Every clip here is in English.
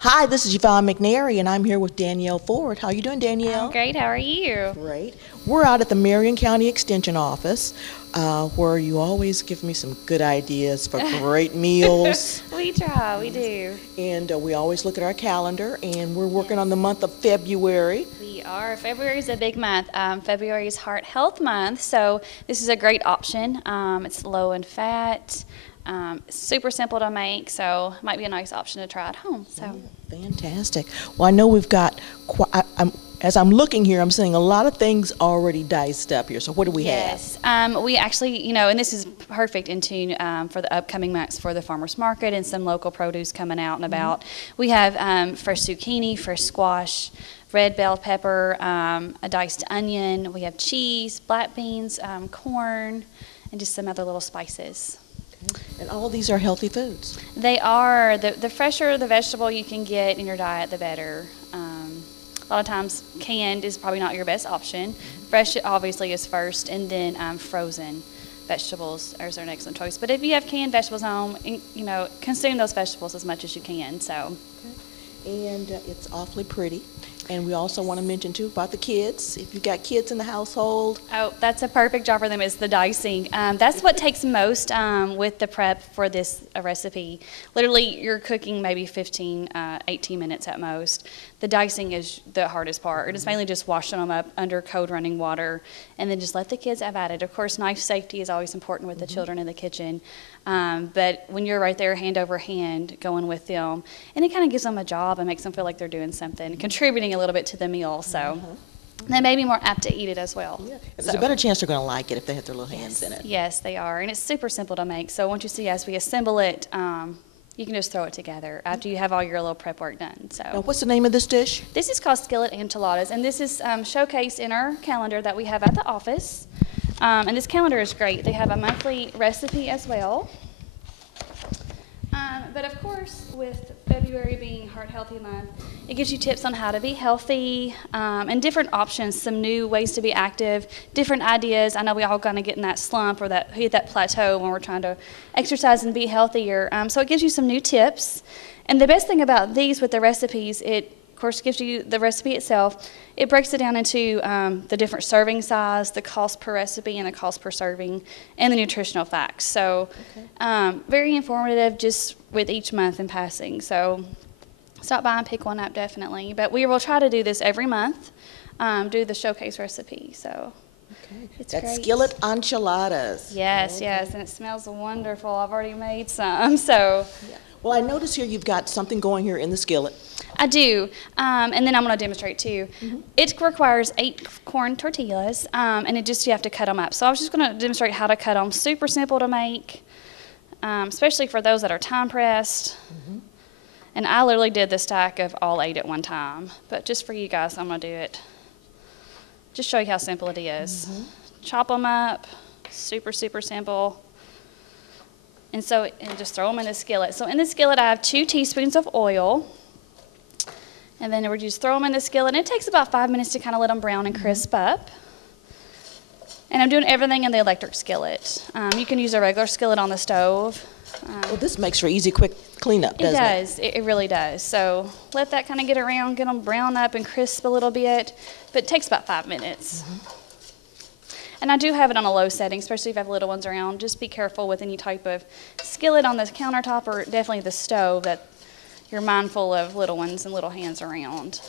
Hi, this is Yvonne McNary, and I'm here with Danielle Ford. How are you doing, Danielle? I'm great. How are you? Great. We're out at the Marion County Extension Office, where you always give me some good ideas for great meals. We try. We do. And we always look at our calendar, and we're working on the month of February. We are. February is a big month. February is Heart Health Month, so this is a great option. It's low in fat. Super simple to make, so might be a nice option to try at home. So Fantastic. Well, I know we've got, as I'm looking here, I'm seeing a lot of things already diced up here. So what do we have? Yes, we actually, and this is perfect in tune for the upcoming months for the farmers market and some local produce coming out and about. We have fresh zucchini, fresh squash, red bell pepper, a diced onion. We have cheese, black beans, corn, and just some other little spices. And all these are healthy foods. They are. The fresher the vegetable you can get in your diet, the better. A lot of times canned is probably not your best option. Fresh obviously is first, and then frozen vegetables are an excellent choice. But if you have canned vegetables home, consume those vegetables as much as you can. So. Okay. And it's awfully pretty. And we also want to mention, too, about the kids. If you've got kids in the household. Oh, that's a perfect job for them is the dicing. That's what takes most with the prep for this recipe. Literally, you're cooking maybe 15, 18 minutes at most. The dicing is the hardest part. It's mainly just washing them up under cold running water and then just let the kids have at it. Of course, knife safety is always important with the children in the kitchen. But when you're right there hand over hand going with them, and it kind of gives them a job and makes them feel like they're doing something, contributing a little bit to the meal. So they may be more apt to eat it as well. Yeah. There's a better chance they're going to like it if they have their little hands in it. Yes, they are. And it's super simple to make. So once you see as we assemble it, you can just throw it together after you have all your little prep work done. So now, what's the name of this dish? This is called skillet enchiladas, and this is showcased in our calendar that we have at the office. And this calendar is great. They have a monthly recipe as well. But of course, with February being Heart Healthy Month, it gives you tips on how to be healthy and different options, some new ways to be active, different ideas. I know we all kind of get in that slump or hit that plateau when we're trying to exercise and be healthier. So it gives you some new tips. And the best thing about these with the recipes, it of course gives you the recipe itself. It breaks it down into the different serving size, the cost per recipe, and the cost per serving, and the nutritional facts. So very informative just with each month in passing. So stop by and pick one up definitely. But we will try to do this every month, do the showcase recipe. So it's That's great. skillet enchiladas. Yes, yes, and it smells wonderful. I've already made some. So. Yeah. Well, I notice here you've got something going here in the skillet. I do, and then I'm going to demonstrate too. It requires 8 corn tortillas, and you have to cut them up. So I was just going to demonstrate how to cut them. Super simple to make, especially for those that are time pressed. And I literally did the stack of all 8 at one time, but just for you guys, I'm going to do it. Just show you how simple it is. Chop them up, super, super simple. And just throw them in the skillet. So in the skillet, I have 2 teaspoons of oil. And then we just throw them in the skillet. And it takes about 5 minutes to kind of let them brown and crisp up. And I'm doing everything in the electric skillet. You can use a regular skillet on the stove. Well, this makes for easy, quick cleanup, doesn't it? It does. It really does. So let that kind of get around, get them brown up and crisp a little bit. But it takes about 5 minutes. And I do have it on a low setting, especially if you have little ones around. Just be careful with any type of skillet on the countertop or definitely the stove that you're mindful of little ones and little hands around.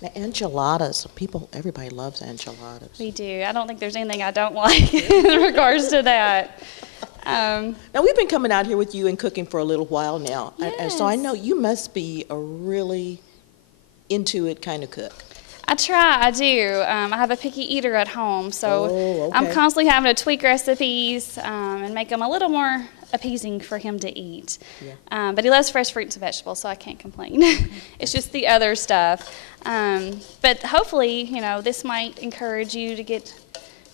Now, enchiladas, everybody loves enchiladas. We do. I don't think there's anything I don't like in regards to that. Now, we've been coming out here with you and cooking for a little while now. Yes. And so I know you must be a really into it kind of cook. I try, I do. I have a picky eater at home, so okay. I'm constantly having to tweak recipes and make them a little more appeasing for him to eat. Yeah. But he loves fresh fruits and vegetables, so I can't complain. It's just the other stuff. But hopefully, this might encourage you to get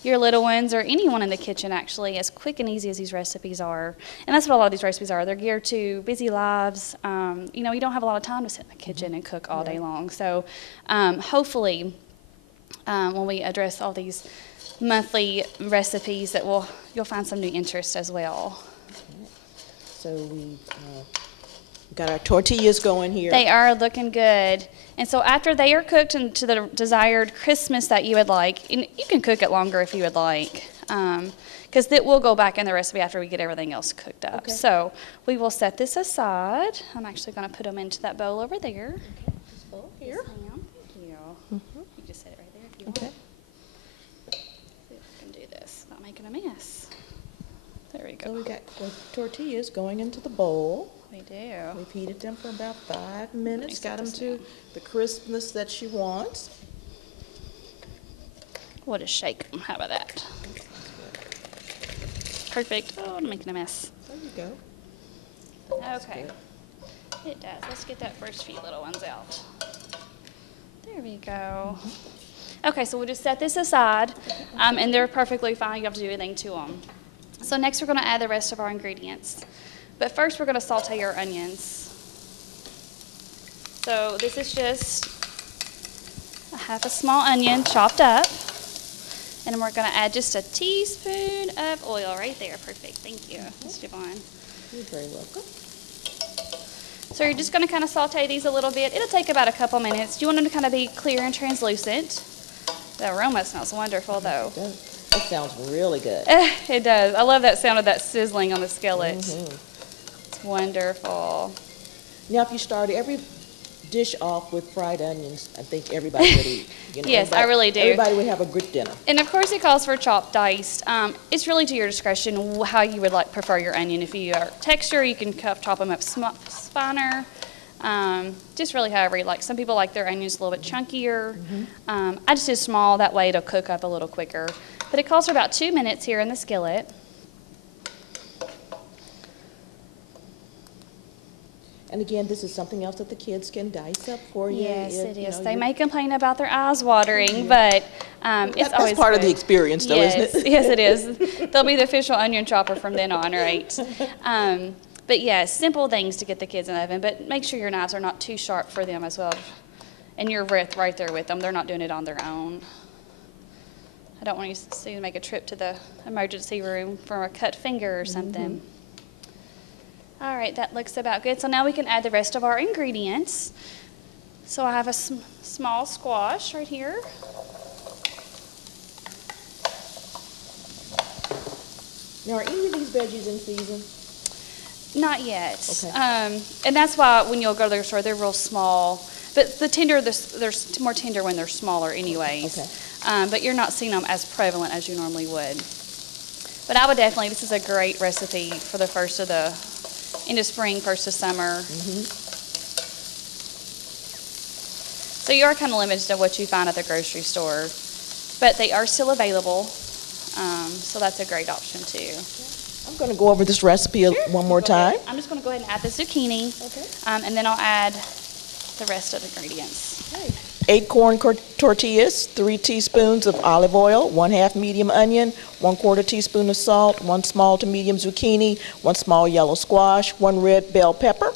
your little ones or anyone in the kitchen actually as quick and easy as these recipes are. And that's what a lot of these recipes are. They're geared to busy lives. You don't have a lot of time to sit in the kitchen and cook all day long. So hopefully when we address all these monthly recipes that you'll find some new interest as well. So we Got our tortillas going here. They are looking good. And so after they are cooked into the desired crispness that you would like, and you can cook it longer if you would like, because it will go back in the recipe after we get everything else cooked up. Okay. So we will set this aside. I'm actually going to put them into that bowl over there. Okay, this bowl here. Yes, ma'am. Thank you. Mhm. You just set it right there if you Okay. want. See if I can do this without making a mess. There we So go. we got the tortillas going into the bowl. We do. We've heated them for about 5 minutes. Let me Got them set this to down. the crispness that she wants. We'll just shake them. How about that? Perfect. Oh, I'm making a mess. There you go. Okay. It does. Let's get that first few little ones out. There we go. Okay, so we'll just set this aside, and they're perfectly fine. You don't have to do anything to them. So next we're going to add the rest of our ingredients. But first we're going to saute our onions. So this is just a half a small onion chopped up. And then we're going to add just a teaspoon of oil right there. Perfect. Thank you, Ms. Javon. You're very welcome. So you're just going to kind of saute these a little bit. It'll take about a couple minutes. You want them to kind of be clear and translucent. The aroma smells wonderful, though. It does. It sounds really good. It does. I love that sound of that sizzling on the skillet. Mhm. It's wonderful. Now, if you started every dish off with fried onions, I think everybody would eat. You know, Yes, I really do. Everybody would have a good dinner. And of course, it calls for chopped diced. It's really to your discretion how you would like prefer your onion. If you are texture, you can chop them up finer. Just really however you like. Some people like their onions a little bit chunkier. I just did small. That way it'll cook up a little quicker. But it calls for about 2 minutes here in the skillet. And again, this is something else that the kids can dice up for you. Yes, if, it you is. know, They you're- may complain about their eyes watering, but it's always That's part of the good. experience, though, Yes, isn't it? yes, it is. They'll be the official onion chopper from then on, right? But yes, simple things to get the kids in the oven, but make sure your knives are not too sharp for them as well. And you're right there with them. They're not doing it on their own. I don't want you to see them make a trip to the emergency room for a cut finger or something. All right, that looks about good. So now we can add the rest of our ingredients. So I have a small squash right here. Now, are any of these veggies in season? Not yet. Okay. And that's why when you'll go to the store, they're real small. But they're more tender when they're smaller anyways. Okay. But you're not seeing them as prevalent as you normally would. But I would definitely, this is a great recipe for the first of the, into spring, first of summer. So you are kind of limited to what you find at the grocery store. But they are still available. So that's a great option too. I'm going to go over this recipe one more Go ahead. time. I'm just going to go ahead and add the zucchini. Okay. And then I'll add the rest of the ingredients. Okay. 8 corn tortillas, 3 teaspoons of olive oil, 1/2 medium onion, 1/4 teaspoon of salt, 1 small to medium zucchini, 1 small yellow squash, 1 red bell pepper,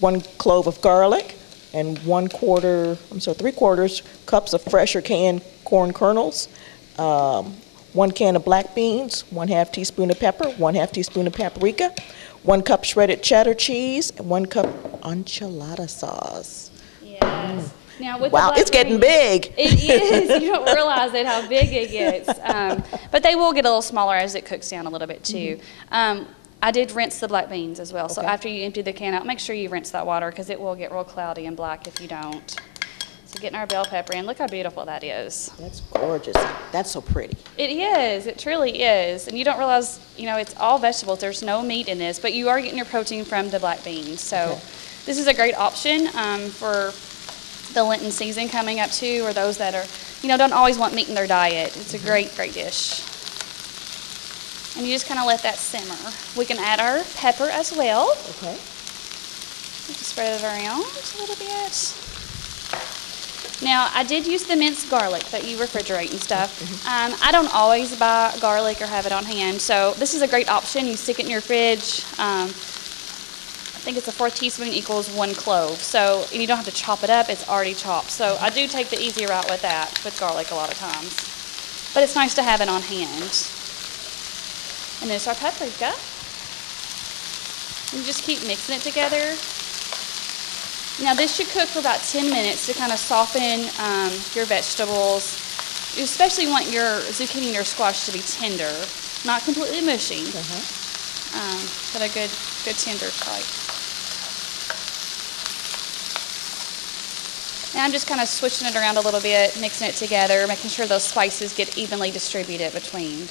1 clove of garlic, and 3/4 cups of fresh or canned corn kernels, 1 can of black beans, 1/2 teaspoon of pepper, 1/2 teaspoon of paprika, 1 cup shredded cheddar cheese, and 1 cup enchilada sauce. Yes. Now with Wow, the it's getting big. It is. You don't realize it how big it gets. But they will get a little smaller as it cooks down a little bit too. I did rinse the black beans as well. So Okay. after you empty the can out, make sure you rinse that water because it will get real cloudy and black if you don't. So getting our bell pepper in. Look how beautiful that is. That's gorgeous. That's so pretty. It is. It truly is. And you don't realize, it's all vegetables. There's no meat in this, but you are getting your protein from the black beans. So Okay. this is a great option for the Lenten season coming up too, or those that are, don't always want meat in their diet. It's a great, great dish. And you just kind of let that simmer. We can add our pepper as well. Okay. Just spread it around a little bit. Now, I did use the minced garlic that you refrigerate and stuff. I don't always buy garlic or have it on hand, so this is a great option. You stick it in your fridge. I think it's a 4th teaspoon equals 1 clove. So, and you don't have to chop it up, it's already chopped. So I do take the easy route with that, with garlic a lot of times. But it's nice to have it on hand. And there's our paprika. And just keep mixing it together. Now this should cook for about 10 minutes to kind of soften your vegetables. You especially want your zucchini and your squash to be tender, not completely mushy, but a good tender type. And I'm just kind of switching it around a little bit, mixing it together, making sure those spices get evenly distributed between.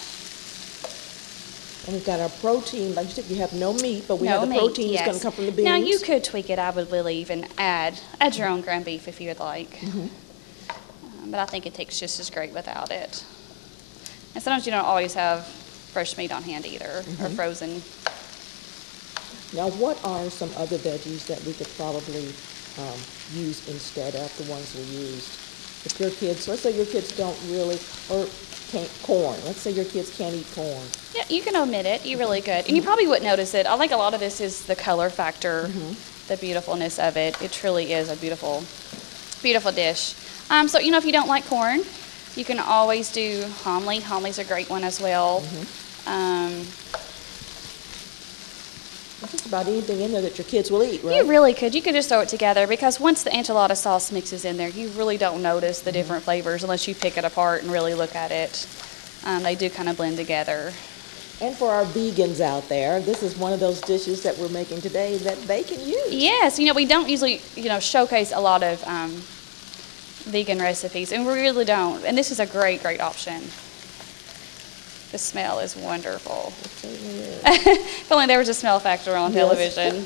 And we've got our protein. Like you said, you have no meat, but we have the protein that's going to come from the beans. Now you could tweak it, I would believe, and add your own ground beef if you would like. But I think it tastes just as great without it. And sometimes you don't always have fresh meat on hand either, or frozen. Now, what are some other veggies that we could probably use instead of the ones we used? If your kids, let's say your kids don't really, or can't, corn. Let's say your kids can't eat corn. Yeah, you can omit it. You really could. And you probably wouldn't notice it. I think a lot of this is the color factor, the beautifulness of it. It truly is a beautiful, beautiful dish. So, you know, if you don't like corn, you can always do hominy. Homony's a great one as well. Just about anything in there that your kids will eat, right? You really could. You could just throw it together because once the enchilada sauce mixes in there, you really don't notice the different flavors unless you pick it apart and really look at it. They do kind of blend together. And for our vegans out there, this is one of those dishes that we're making today that they can use. Yes, you know, we don't usually, showcase a lot of vegan recipes, and we really don't. And this is a great, great option. The smell is wonderful. If only there was a smell factor on television.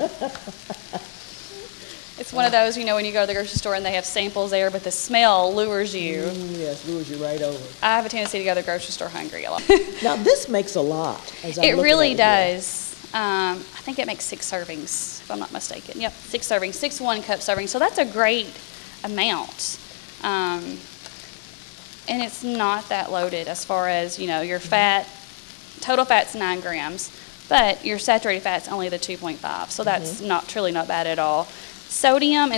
It's one of those, when you go to the grocery store and they have samples there, but the smell lures you. Yes, lures you right over. I have a tendency to go to the grocery store hungry a lot. Now, this makes a lot. It really does. I think it makes 6 servings, if I'm not mistaken. Yep, 6 servings, 6 1-cup servings. So that's a great amount. And it's not that loaded as far as, your fat. Total fat's 9 grams, but your saturated fat's only the 2.5. So that's truly not bad at all. Sodium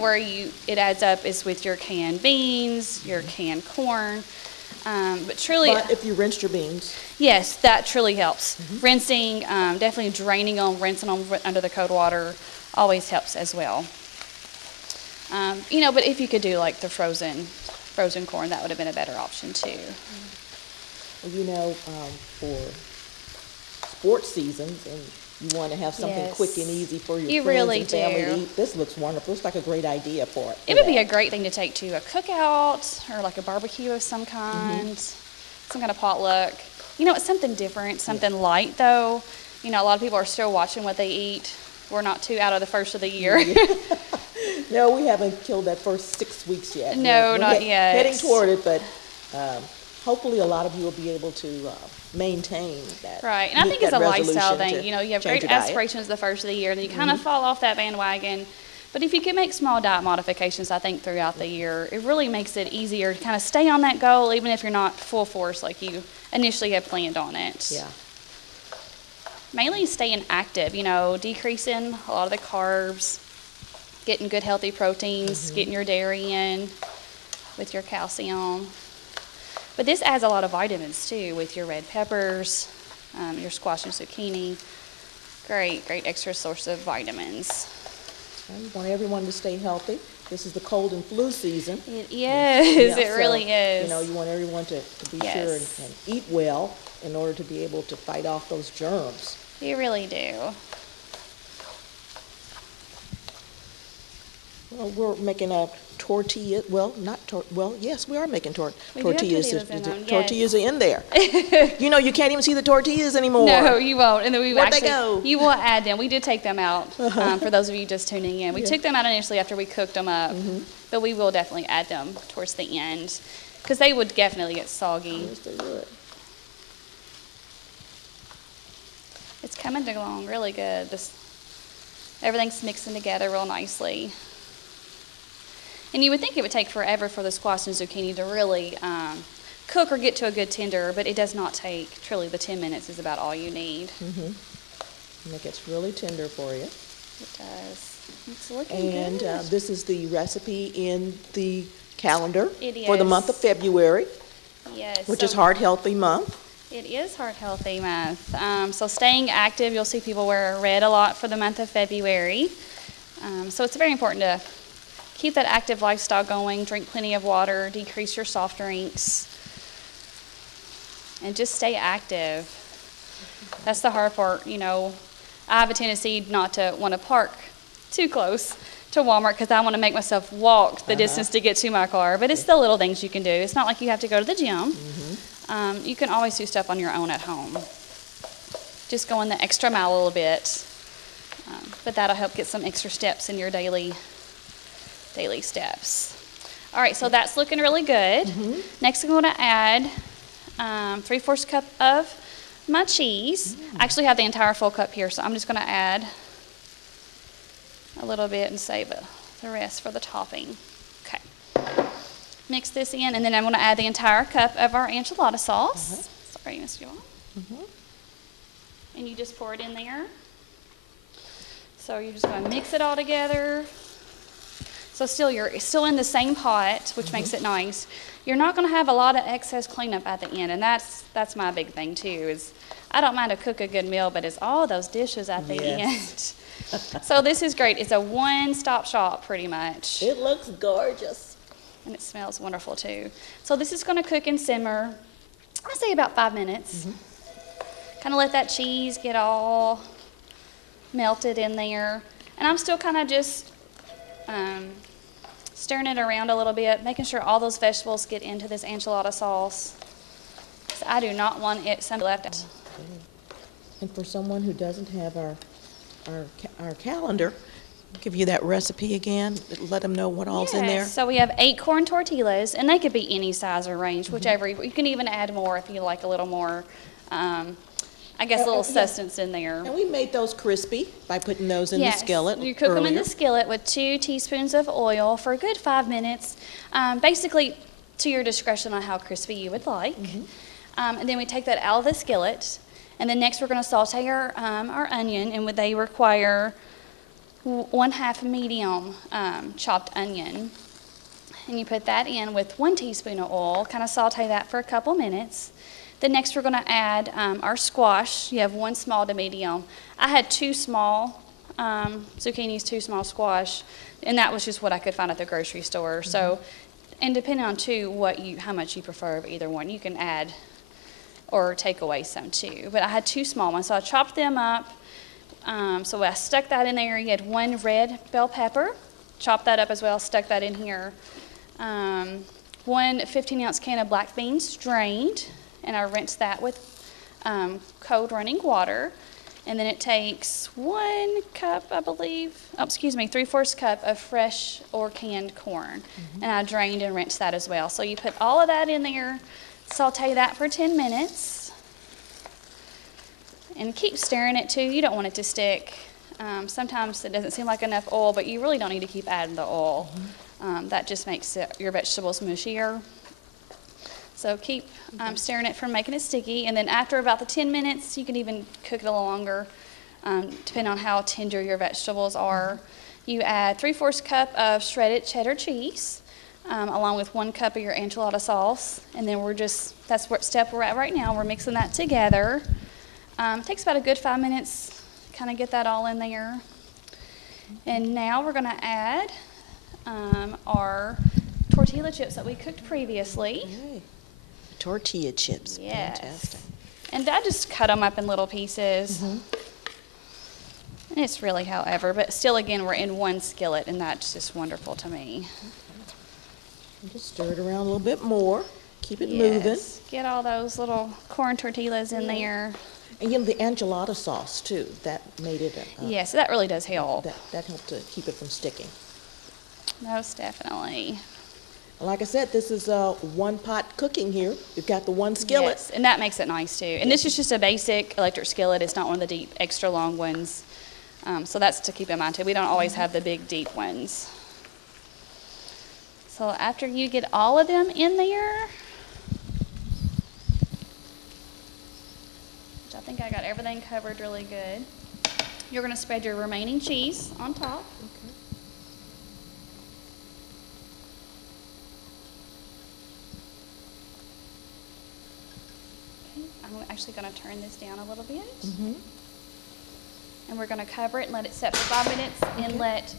where it adds up is with your canned beans, your canned corn. But truly, if you rinsed your beans. Yes, that truly helps. Rinsing, definitely draining them, rinsing them under the cold water always helps as well. But if you could do like the frozen corn, that would have been a better option too. Well, for sports seasons, and you want to have something quick and easy for your friends and family to eat. This looks wonderful. It's like a great idea for it. It would be a great thing to take to a cookout or like a barbecue of some kind, some kind of potluck. It's something different, something light though. A lot of people are still watching what they eat. We're not too out of the first of the year. No, we haven't killed that first 6 weeks yet. No, not yet. Heading toward it, but hopefully a lot of you will be able to maintain that. Right, and I think it's a lifestyle thing. You have great aspirations the first of the year, and then you kind of fall off that bandwagon. But if you can make small diet modifications, I think, throughout the year, it really makes it easier to kind of stay on that goal, even if you're not full force like you initially had planned on it. Yeah. Mainly staying active, decreasing a lot of the carbs, getting good healthy proteins, getting your dairy in with your calcium. But this adds a lot of vitamins too with your red peppers, your squash and zucchini. Great extra source of vitamins. Well, you want everyone to stay healthy. This is the cold and flu season. It is. It really is. You want everyone to be sure and eat well in order to be able to fight off those germs. You really do. Well, we're making a tortilla. Yes, we are making tortillas. Tortillas are in there. You can't even see the tortillas anymore. No, you won't. And then Where'd they go? You will add them. We did take them out for those of you just tuning in. We took them out initially after we cooked them up, but we will definitely add them towards the end because they would definitely get soggy. Yes, they would. It's coming along really good. Everything's mixing together real nicely. And you would think it would take forever for the squash and zucchini to really cook or get to a good tender, but it does not take. Truly, the 10 minutes is about all you need. And it gets really tender for you. It does. It's looking good. And this is the recipe in the calendar It for the is. month of February, Yes. which is Heart Healthy Month. It is Heart Healthy Month. So staying active, you'll see people wear red a lot for the month of February. So it's very important to keep that active lifestyle going, drink plenty of water, decrease your soft drinks, and just stay active. That's the hard part. You know, I have a tendency not to want to park too close to Walmart because I want to make myself walk the distance to get to my car. But it's the little things you can do. It's not like you have to go to the gym. You can always do stuff on your own at home. Just going the extra mile a little bit. But that'll help get some extra steps in your daily steps. All right, so that's looking really good. Next, I'm going to add 3/4 cup of my cheese. I actually have the entire full cup here, so I'm just going to add a little bit and save the rest for the topping. Okay. Mix this in, and then I'm going to add the entire cup of our enchilada sauce. Sorry, Miss Joel. And you just pour it in there. So you're just going to mix it all together. So you're still in the same pot, which makes it nice. You're not going to have a lot of excess cleanup at the end, and that's my big thing too. Is I don't mind to cook a good meal, but it's all those dishes at the end. So this is great. It's a one-stop shop, pretty much. It looks gorgeous. And it smells wonderful too. So this is going to cook and simmer, I say about 5 minutes. Kind of let that cheese get all melted in there. And I'm still kind of just stirring it around a little bit, making sure all those vegetables get into this enchilada sauce. So I do not want it some left. And for someone who doesn't have our calendar, give you that recipe again. Let them know what all's in there. So we have 8 corn tortillas, and they could be any size or range, whichever. You can even add more if you like a little more, I guess, a little sustenance in there. And we made those crispy by putting those in the skillet. You cook them in the skillet with 2 teaspoons of oil for a good 5 minutes, basically to your discretion on how crispy you would like. And then we take that out of the skillet, and then next we're going to saute our onion, and they require 1/2 medium chopped onion. And you put that in with 1 teaspoon of oil, kind of saute that for a couple minutes. Then next we're going to add our squash. You have 1 small to medium. I had 2 small zucchinis, 2 small squash, and that was just what I could find at the grocery store. So, and depending on how much you prefer of either one, you can add or take away some too. But I had 2 small ones, so I chopped them up. So I stuck that in there. You had 1 red bell pepper, chopped that up as well, stuck that in here. 1 15-ounce can of black beans drained, and I rinsed that with cold running water. And then it takes 1 cup, I believe, 3/4 cup of fresh or canned corn. And I drained and rinsed that as well. So you put all of that in there, saute that for 10 minutes. And keep stirring it too. You don't want it to stick. Sometimes it doesn't seem like enough oil, but you really don't need to keep adding the oil. That just makes your vegetables mushier. So keep stirring it from making it sticky. And then after about the 10 minutes, you can even cook it a little longer, depending on how tender your vegetables are. You add 3/4 cup of shredded cheddar cheese, along with 1 cup of your enchilada sauce. And then that's what step we're at right now. We're mixing that together. It takes about a good 5 minutes, kind of get that all in there. And now we're going to add our tortilla chips that we cooked previously. Okay. Tortilla chips. Yes. Fantastic. And I just cut them up in little pieces. And it's really however, but still, again, we're in 1 skillet, and that's just wonderful to me. And just stir it around a little bit more. Keep it moving. Get all those little corn tortillas in there. And the enchilada sauce too. That made it. Yes, that really does help. That helped to keep it from sticking. Most definitely. Like I said, this is a 1-pot cooking here. You've got the 1 skillet. Yes, and that makes it nice too. And this is just a basic electric skillet. It's not one of the deep, extra long ones. So that's to keep in mind too. We don't always have the big, deep ones. So after you get all of them in there, which I think I got everything covered really good, you're going to spread your remaining cheese on top. I'm going to actually going to turn this down a little bit. And we're going to cover it and let it set for 5 minutes and let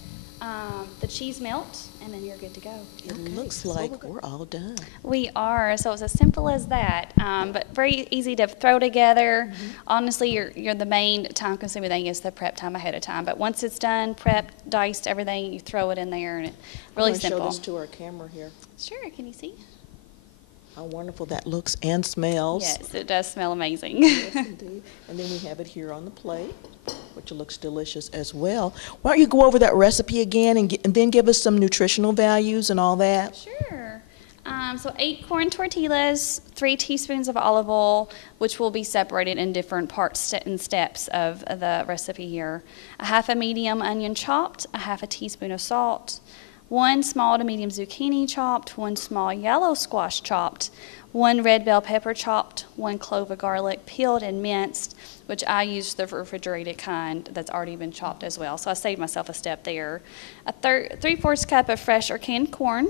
the cheese melt, and then you're good to go. It looks like we're all done. We are, so it's as simple as that, but very easy to throw together. Honestly, you're the main time-consuming thing is the prep time ahead of time, but once it's done, prepped, diced, everything, you throw it in there, and it's really simple. Show this to our camera here. Sure, can you see? How wonderful that looks and smells. Yes, it does smell amazing. Yes, indeed. And then we have it here on the plate, which looks delicious as well. Why don't you go over that recipe again and then give us some nutritional values and all that? Sure. So 8 corn tortillas, 3 teaspoons of olive oil, which will be separated in different parts and steps of the recipe here. A half a medium onion chopped, a half a teaspoon of salt, 1 small to medium zucchini chopped, 1 small yellow squash chopped, 1 red bell pepper chopped, 1 clove of garlic peeled and minced, which I use the refrigerated kind that's already been chopped as well. So I saved myself a step there. A 3/4 cup of fresh or canned corn,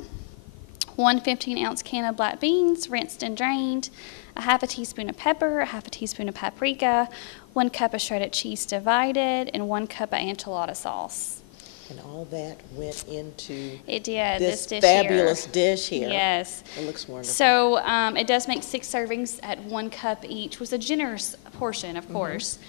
1 15-ounce can of black beans, rinsed and drained, a half a teaspoon of pepper, a half a teaspoon of paprika, 1 cup of shredded cheese divided, and 1 cup of enchilada sauce. And all that went into this dish fabulous here. dish here. Yes. It looks wonderful. So it does make 6 servings at 1 cup each, which is a generous portion, of course.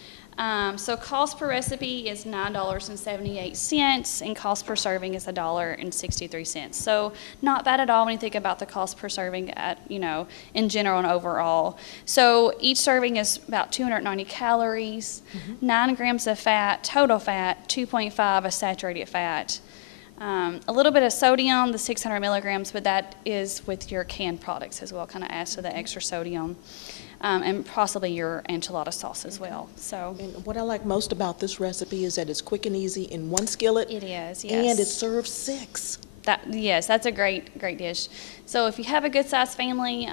So cost per recipe is $9.78, and cost per serving is $1.63. So not bad at all when you think about the cost per serving at, in general and overall. So each serving is about 290 calories, 9 grams of fat, total fat, 2.5 of saturated fat. A little bit of sodium, the 600 milligrams, but that is with your canned products as well, kind of adds to the extra sodium. And possibly your enchilada sauce as well. So. And what I like most about this recipe is that it's quick and easy in 1 skillet. It is, yes. And it serves 6. Yes, that's a great dish. So if you have a good-sized family,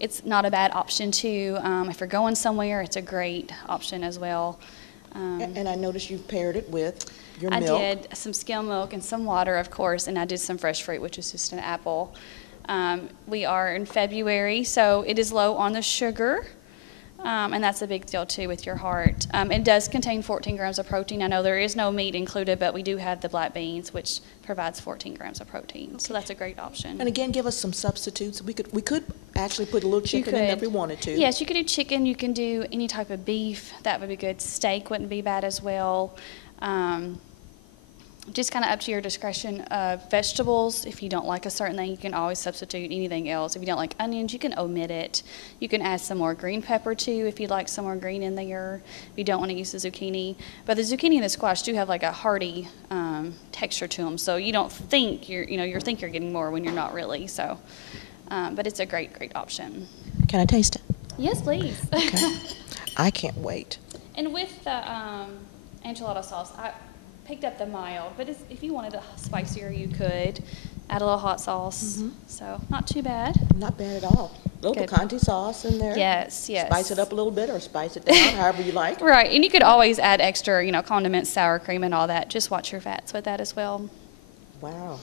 it's not a bad option too. If you're going somewhere, it's a great option as well. And I noticed you paired it with your milk. I did some skim milk and some water, of course, and I did some fresh fruit, which is just an apple. We are in February, so it is low on the sugar, and that's a big deal too with your heart. It does contain 14 grams of protein. I know there is no meat included, but we do have the black beans, which provides 14 grams of protein. So that's a great option. And again, give us some substitutes. We could actually put a little chicken in there if we wanted to. Yes, you could do chicken. You can do any type of beef. That would be good. Steak wouldn't be bad as well. Just kind of up to your discretion. Vegetables, if you don't like a certain thing, you can always substitute anything else. If you don't like onions, you can omit it. You can add some more green pepper too if you'd like some more green in there, if you don't want to use the zucchini. But the zucchini and the squash do have like a hearty texture to them, so you don't think you think you're getting more when you're not really. So, but it's a great option. Can I taste it? Yes, please. Okay. I can't wait. And with the enchilada sauce, I picked up the mild, but if you wanted a spicier, you could add a little hot sauce. So not too bad. Not bad at all. A little picante sauce in there. Yes. Spice it up a little bit or spice it down, however you like. Right, and you could always add extra, condiments, sour cream, and all that. Just watch your fats with that as well. Wow.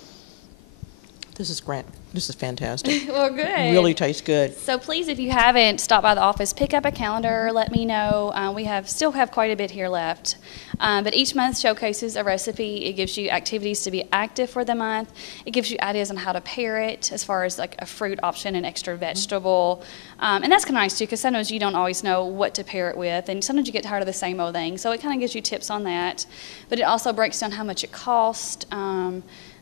This is great. This is fantastic. Well, good. It really tastes good. So please, if you haven't stopped by the office, pick up a calendar. Let me know. We still have quite a bit here left. But each month showcases a recipe. It gives you activities to be active for the month. It gives you ideas on how to pair it as far as like a fruit option, an extra vegetable. And that's kind of nice too, because sometimes you don't always know what to pair it with, and sometimes you get tired of the same old thing. So it kind of gives you tips on that. But it also breaks down how much it costs.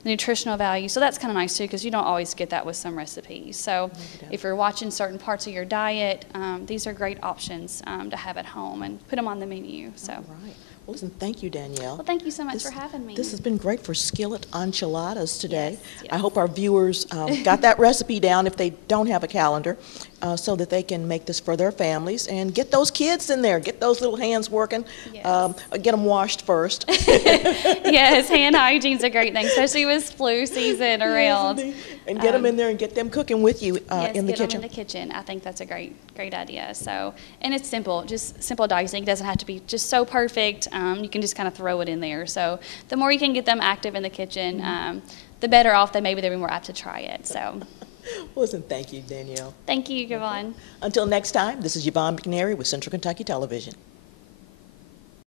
The nutritional value, so that's kind of nice too, because you don't always get that with some recipes. So if you're watching certain parts of your diet, these are great options to have at home and put them on the menu. So. All right. Well, listen, thank you, Danielle. Well, thank you so much for having me. This has been great for skillet enchiladas today. Yes. I hope our viewers got that recipe down if they don't have a calendar, so that they can make this for their families and get those kids in there, get those little hands working, Yes. Get them washed first. Yes, hand hygiene's a great thing, especially with flu season around. Yes, and get them in there and get them cooking with you in the Yes, get kitchen. them in the kitchen. I think that's a great idea. So, and it's simple, just simple dicing. It doesn't have to be just so perfect. You can just kind of throw it in there. So the more you can get them active in the kitchen, the better off they'll be more apt to try it. So. Listen, thank you, Danielle. Thank you, Yvonne. Until next time, this is Yvonne McNary with Central Kentucky Television.